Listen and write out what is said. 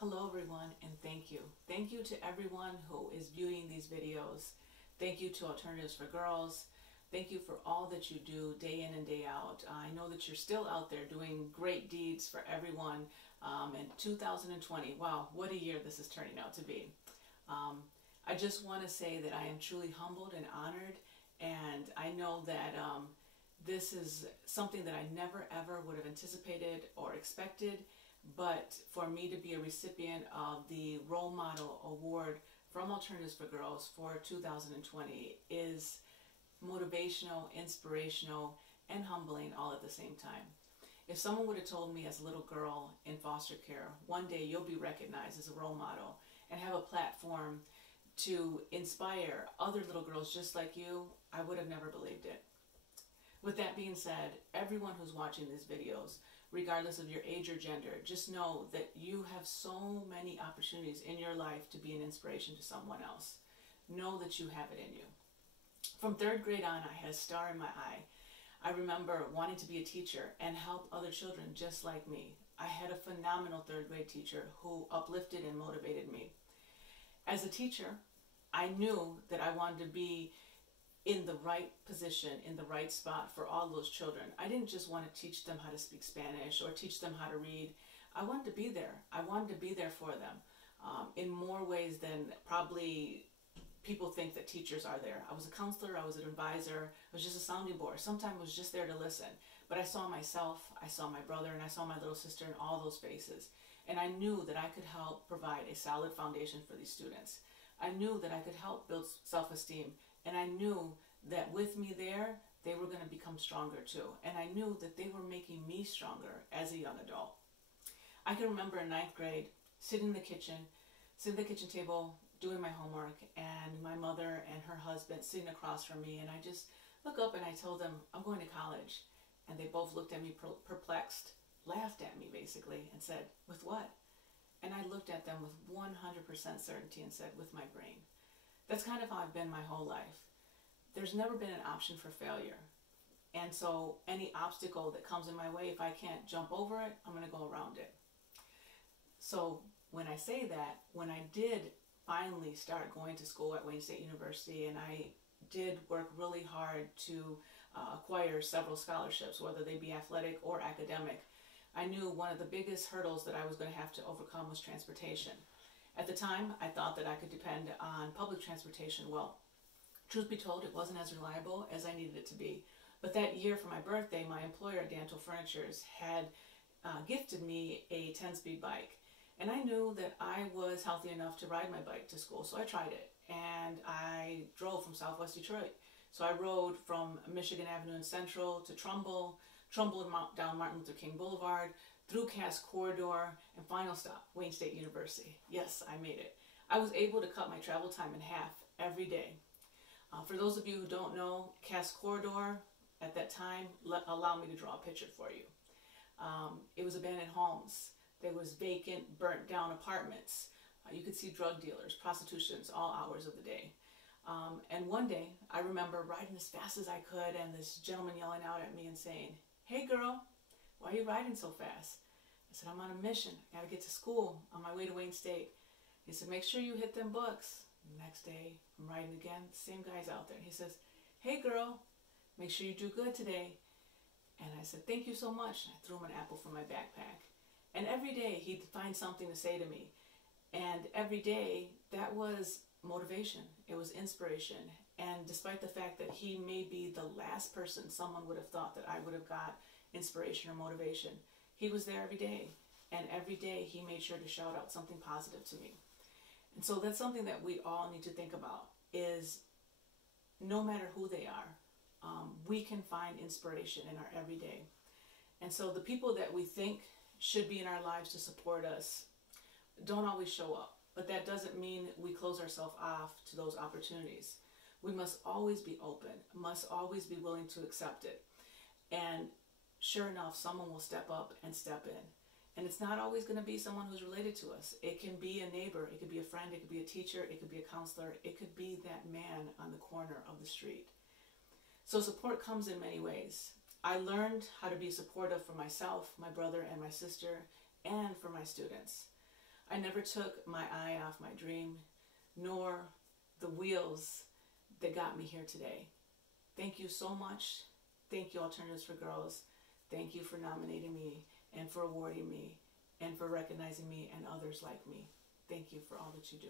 Hello everyone, and thank you. Thank you to everyone who is viewing these videos. Thank you to Alternatives for Girls. Thank you for all that you do day in and day out. I know that you're still out there doing great deeds for everyone in 2020. Wow, what a year this is turning out to be. I just want to say that I am truly humbled and honored, and I know that this is something that I never ever would have anticipated or expected. But for me to be a recipient of the Role Model Award from Alternatives for Girls for 2020 is motivational, inspirational, and humbling all at the same time. If someone would have told me as a little girl in foster care, one day you'll be recognized as a role model and have a platform to inspire other little girls just like you, I would have never believed it. With that being said, everyone who's watching these videos, regardless of your age or gender, just know that you have so many opportunities in your life to be an inspiration to someone else. Know that you have it in you. From third grade on, I had a star in my eye. I remember wanting to be a teacher and help other children just like me. I had a phenomenal third grade teacher who uplifted and motivated me. As a teacher, I knew that I wanted to be in the right position, in the right spot for all those children. I didn't just want to teach them how to speak Spanish or teach them how to read. I wanted to be there. I wanted to be there for them in more ways than probably people think that teachers are there. I was a counselor, I was an advisor, I was just a sounding board. Sometimes I was just there to listen. But I saw myself, I saw my brother, and I saw my little sister in all those faces. And I knew that I could help provide a solid foundation for these students. I knew that I could help build self-esteem. And I knew that with me there, they were going to become stronger too. And I knew that they were making me stronger as a young adult. I can remember in ninth grade, sitting in the kitchen table, doing my homework, and my mother and her husband sitting across from me. And I just look up and I told them, I'm going to college. And they both looked at me perplexed, laughed at me basically, and said, with what? And I looked at them with 100% certainty and said, with my brain. That's kind of how I've been my whole life. There's never been an option for failure. And so any obstacle that comes in my way, if I can't jump over it, I'm going to go around it. So when I say that, when I did finally start going to school at Wayne State University, and I did work really hard to acquire several scholarships, whether they be athletic or academic, I knew one of the biggest hurdles that I was going to have to overcome was transportation. At the time, I thought that I could depend on public transportation. Well, truth be told, it wasn't as reliable as I needed it to be. But that year for my birthday, my employer at Dantle Furnitures had gifted me a 10-speed bike. And I knew that I was healthy enough to ride my bike to school, so I tried it. And I drove from Southwest Detroit. So I rode from Michigan Avenue in Central to Trumbull down Martin Luther King Boulevard, through Cass Corridor, and final stop, Wayne State University. Yes, I made it. I was able to cut my travel time in half every day. For those of you who don't know, Cass Corridor at that time allowed me to draw a picture for you. It was abandoned homes. There was vacant, burnt down apartments. You could see drug dealers, prostitutions, all hours of the day. And one day, I remember riding as fast as I could, and this gentleman yelling out at me and saying, "Hey girl, why are you riding so fast?" I said, "I'm on a mission. I gotta get to school on my way to Wayne State." He said, "Make sure you hit them books." The next day, I'm riding again. The same guy's out there. And he says, "Hey girl, make sure you do good today." And I said, "Thank you so much." And I threw him an apple from my backpack. And every day he'd find something to say to me. And every day that was motivation. It was inspiration. And despite the fact that he may be the last person someone would have thought that I would have got inspiration or motivation, he was there every day. And every day he made sure to shout out something positive to me. And so that's something that we all need to think about, is no matter who they are, we can find inspiration in our everyday. And so the people that we think should be in our lives to support us don't always show up. But that doesn't mean we close ourselves off to those opportunities. We must always be open, must always be willing to accept it. And sure enough, someone will step up and step in. And it's not always going to be someone who's related to us. It can be a neighbor, it could be a friend, it could be a teacher, it could be a counselor, it could be that man on the corner of the street. So support comes in many ways. I learned how to be supportive for myself, my brother, and my sister, and for my students. I never took my eye off my dream, nor the wheels that got me here today. Thank you so much. Thank you, Alternatives for Girls. Thank you for nominating me and for awarding me and for recognizing me and others like me. Thank you for all that you do.